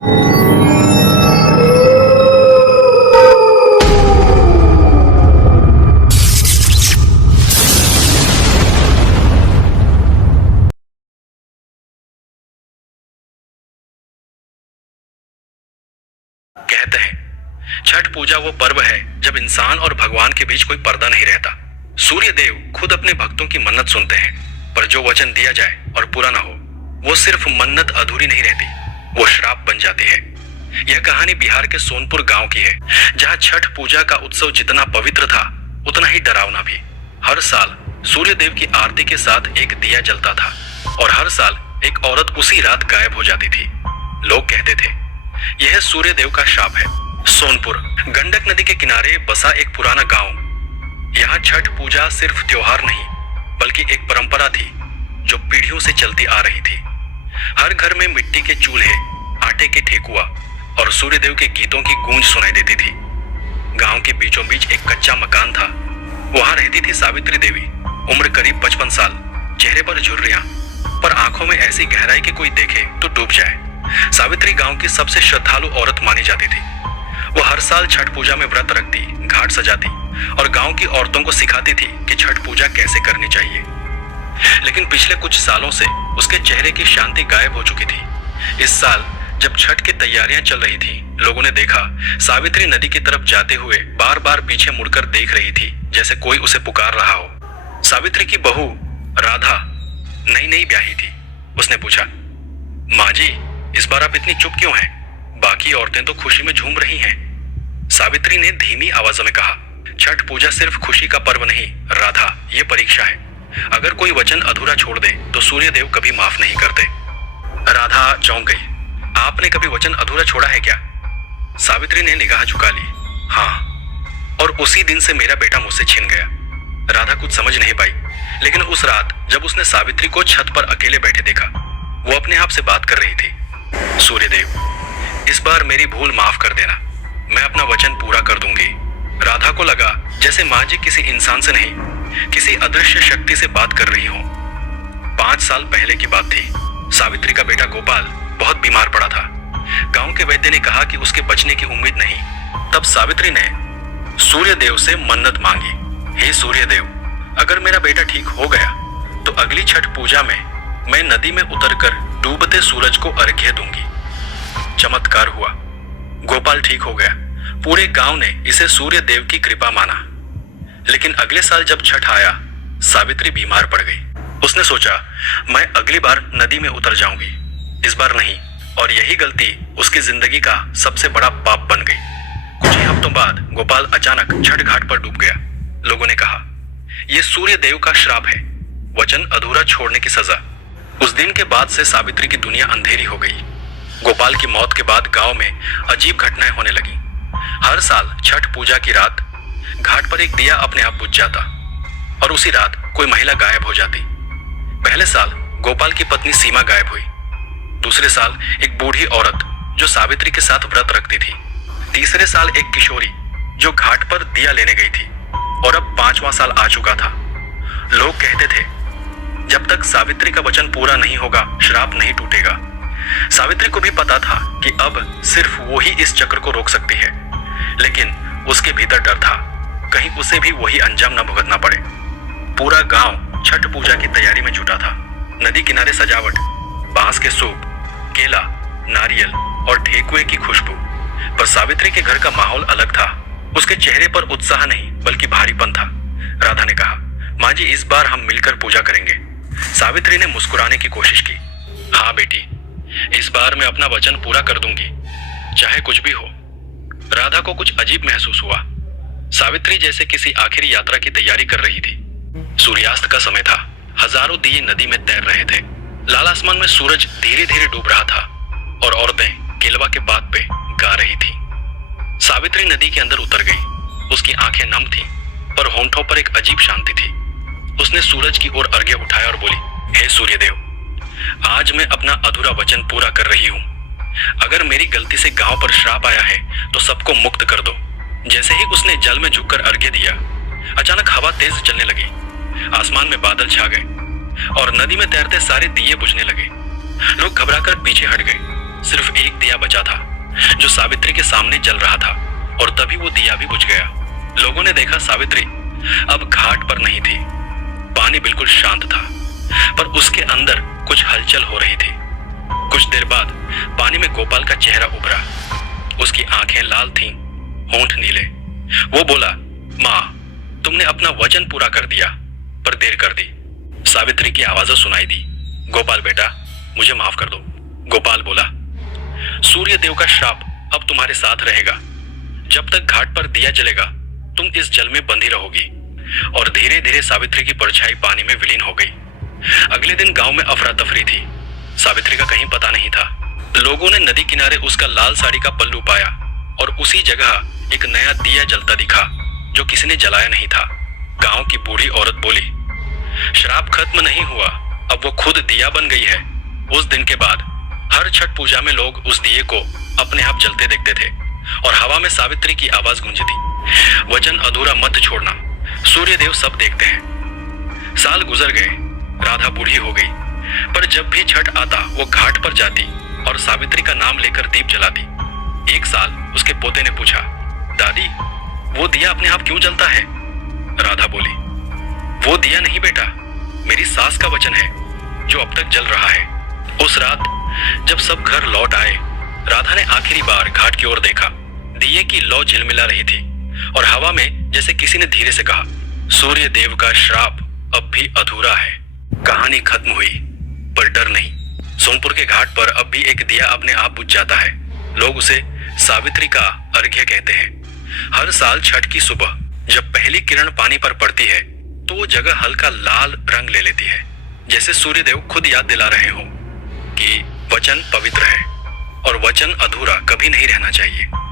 कहते हैं छठ पूजा वो पर्व है जब इंसान और भगवान के बीच कोई पर्दा नहीं रहता। सूर्य देव खुद अपने भक्तों की मन्नत सुनते हैं, पर जो वचन दिया जाए और पूरा ना हो, वो सिर्फ मन्नत अधूरी नहीं रहती, वो श्राप बन जाती है। यह कहानी बिहार के सोनपुर गांव की है, जहां छठ पूजा का उत्सव जितना पवित्र था उतना ही डरावना भी। हर साल सूर्य देव की आरती के साथ एक दिया जलता था और हर साल एक औरत उसी रात गायब हो जाती थी। लोग कहते थे यह सूर्य देव का शाप है। सोनपुर गंडक नदी के किनारे बसा एक पुराना गांव। यहाँ छठ पूजा सिर्फ त्योहार नहीं बल्कि एक परंपरा थी जो पीढ़ियों से चलती आ रही थी। हर घर में मिट्टी के चूल्हे, आटे के ठेकुआ और सूर्य देव के गीतों की गूंज सुनाई देती थी। गांव के बीचों बीच एक कच्चा मकान था। वहां रहती थी सावित्री देवी, उम्र करीब 55 साल, चेहरे पर झुर्रियां, पर आंखों में ऐसी गहराई कि कोई देखे तो डूब जाए। सावित्री गांव की सबसे श्रद्धालु औरत मानी जाती थी। वो हर साल छठ पूजा में व्रत रखती, घाट सजाती और गांव की औरतों को सिखाती थी कि छठ पूजा कैसे करनी चाहिए। लेकिन पिछले कुछ सालों से उसके चेहरे की शांति गायब हो चुकी थी। इस साल जब छठ की तैयारियां चल रही थी, लोगों ने देखा सावित्री नदी की तरफ जाते हुए बार बार पीछे मुड़कर देख रही थी, जैसे कोई उसे पुकार रहा हो। सावित्री की बहू राधा नई नई ब्याही थी। उसने पूछा, माँ जी, इस बार आप इतनी चुप क्यों हैं? बाकी औरतें तो खुशी में झूम रही हैं। सावित्री ने धीमी आवाज में कहा, छठ पूजा सिर्फ खुशी का पर्व नहीं राधा, ये परीक्षा है। अगर कोई वचन अधूरा छोड़ दे तो सूर्य देव कभी माफ नहीं करते। राधा चौंक गई। आपने कभी वचन अधूरा छोड़ा है क्या? सावित्री ने निगाह झुका ली। हाँ, और उसी दिन से मेरा बेटा मुझसे छिन गया। राधा कुछ समझ नहीं पाई, लेकिन उस रात जब उसने सावित्री को छत पर अकेले बैठे देखा, वो अपने आप से बात कर रही थी, सूर्य देव, इस बार मेरी भूल माफ कर देना, मैं अपना वचन पूरा कर दूंगी। राधा को लगा जैसे माँ जी किसी इंसान से नहीं, किसी अदृश्य शक्ति से बात कर रही हो। 5 साल पहले की बात थी। सावित्री का बेटा गोपाल बहुत बीमार पड़ा था। गांव के वैद्य ने कहा कि उसके बचने की उम्मीद नहीं। तब सावित्री ने सूर्य देव से मन्नत मांगी, हे सूर्य देव, अगर मेरा बेटा ठीक हो गया तो अगली छठ पूजा में मैं नदी में उतरकर डूबते सूरज को अर्घ्य दूंगी। चमत्कार हुआ, गोपाल ठीक हो गया। पूरे गांव ने इसे सूर्य देव की कृपा माना। लेकिन अगले साल जब छठ आया, सावित्री बीमार पड़ गई। उसने सोचा, मैं अगली बार नदी में उतर जाऊंगी, इस बार नहीं, और यही गलती उसकी जिंदगी का सबसे बड़ा पाप बन गई। कुछ ही हफ्तों बाद गोपाल अचानक छठ घाट पर डूब गया। लोगों ने कहा, यह सूर्य देव का श्राप है, वचन अधूरा छोड़ने की सजा। उस दिन के बाद से सावित्री की दुनिया अंधेरी हो गई। गोपाल की मौत के बाद गांव में अजीब घटनाएं होने लगी। हर साल छठ पूजा की रात घाट पर एक दिया अपने आप बुझ जाता और उसी रात कोई महिला गायब हो जाती। पहले साल गोपाल की पत्नी सीमा गायब हुई। दूसरे साल एक बूढ़ी औरत जो सावित्री के साथ व्रत रखती थी। तीसरे साल एक किशोरी जो घाट पर दिया लेने गई थी। और अब 5वां साल आ चुका था। लोग कहते थे, जब तक सावित्री का वचन पूरा नहीं होगा, श्राप नहीं टूटेगा। सावित्री को भी पता था कि अब सिर्फ वो ही इस चक्र को रोक सकती है, लेकिन उसके भीतर डर था, कहीं उसे भी वही अंजाम न भुगतना पड़े। पूरा गांव छठ पूजा की तैयारी में जुटा था। नदी किनारे सजावट, बांस के सूप, केला, नारियल और ठेकुए की खुशबू। पर सावित्री के घर का माहौल अलग था। उसके चेहरे पर उत्साह नहीं बल्कि भारीपन था। राधा ने कहा, माँ जी, इस बार हम मिलकर पूजा करेंगे। सावित्री ने मुस्कुराने की कोशिश की। हाँ बेटी, इस बार मैं अपना वचन पूरा कर दूंगी, चाहे कुछ भी हो। राधा को कुछ अजीब महसूस हुआ। सावित्री जैसे किसी आखिरी यात्रा की तैयारी कर रही थी। सूर्यास्त का समय था। हजारों दिए नदी में तैर रहे थे। लाल आसमान में सूरज धीरे धीरे डूब रहा था और औरतें केलवा के पात पे गा रही थी। सावित्री नदी के अंदर उतर गई। उसकी आंखें नम थीं, पर होंठों पर एक अजीब शांति थी। उसने सूरज की ओर अर्घ्य उठाया और बोली, हे सूर्यदेव, आज मैं अपना अधूरा वचन पूरा कर रही हूँ। अगर मेरी गलती से गांव पर श्राप आया है तो सबको मुक्त कर दो। जैसे ही उसने जल में झुककर अर्घ्य दिया, अचानक हवा तेज चलने लगी। आसमान में बादल छा गए और नदी में तैरते सारे दिए बुझने लगे। लोग घबराकर पीछे हट गए। सिर्फ एक दिया बचा था जो सावित्री के सामने जल रहा था, और तभी वो दिया भी बुझ गया। लोगों ने देखा सावित्री अब घाट पर नहीं थी। पानी बिल्कुल शांत था, पर उसके अंदर कुछ हलचल हो रही थी। कुछ देर बाद पानी में गोपाल का चेहरा उभरा। उसकी आंखें लाल थीं, होंठ नीले। वो बोला, माँ, तुमने अपना वचन पूरा कर दिया, पर देर कर दी। सावित्री की आवाज़ सुनाई दी, गोपाल बेटा, मुझे माफ कर दो। गोपाल बोला, सूर्य देव का श्राप अब तुम्हारे साथ रहेगा। जब तक घाट पर दिया जलेगा तुम इस जल में बंधी रहोगी। और धीरे धीरे सावित्री की परछाई पानी में विलीन हो गई। अगले दिन गांव में अफरा तफरी थी। सावित्री का कहीं पता नहीं था। लोगों ने नदी किनारे उसका लाल साड़ी का पल्लू पाया, और उसी जगह एक नया दिया जलता दिखा जो किसी ने जलाया नहीं था। गांव की बूढ़ी औरत बोली, श्राप खत्म नहीं हुआ, अब वो खुद दिया बन गई है। उस दिन के बाद हर छठ पूजा में लोग उस दिए को अपने आप जलते देखते थे, और हवा में सावित्री की आवाज गूंजती, वचन अधूरा मत छोड़ना, सूर्य देव सब देखते हैं। साल गुजर गए, राधा बूढ़ी हो गई, पर जब भी छठ आता वो घाट पर जाती और सावित्री का नाम लेकर दीप जलाती। एक साल उसके पोते ने पूछा, दादी, वो दिया अपने आप क्यों जलता है? राधा बोली, वो दिया नहीं बेटा, मेरी सास का वचन है जो अब तक जल रहा है। उस रात जब सब घर लौट आए, राधा ने आखिरी बार घाट की ओर देखा। दिए की लौ झिलमिला रही थी, और हवा में जैसे किसी ने धीरे से कहा, सूर्य देव का श्राप अब भी अधूरा है। कहानी खत्म हुई, पर डर नहीं। सोनपुर के घाट पर अब भी एक दिया अपने आप बुझ जाता है। लोग उसे सावित्री का अर्घ्य कहते हैं। हर साल छठ की सुबह जब पहली किरण पानी पर पड़ती है तो वो जगह हल्का लाल रंग ले लेती है, जैसे सूर्यदेव खुद याद दिला रहे हो कि वचन पवित्र है और वचन अधूरा कभी नहीं रहना चाहिए।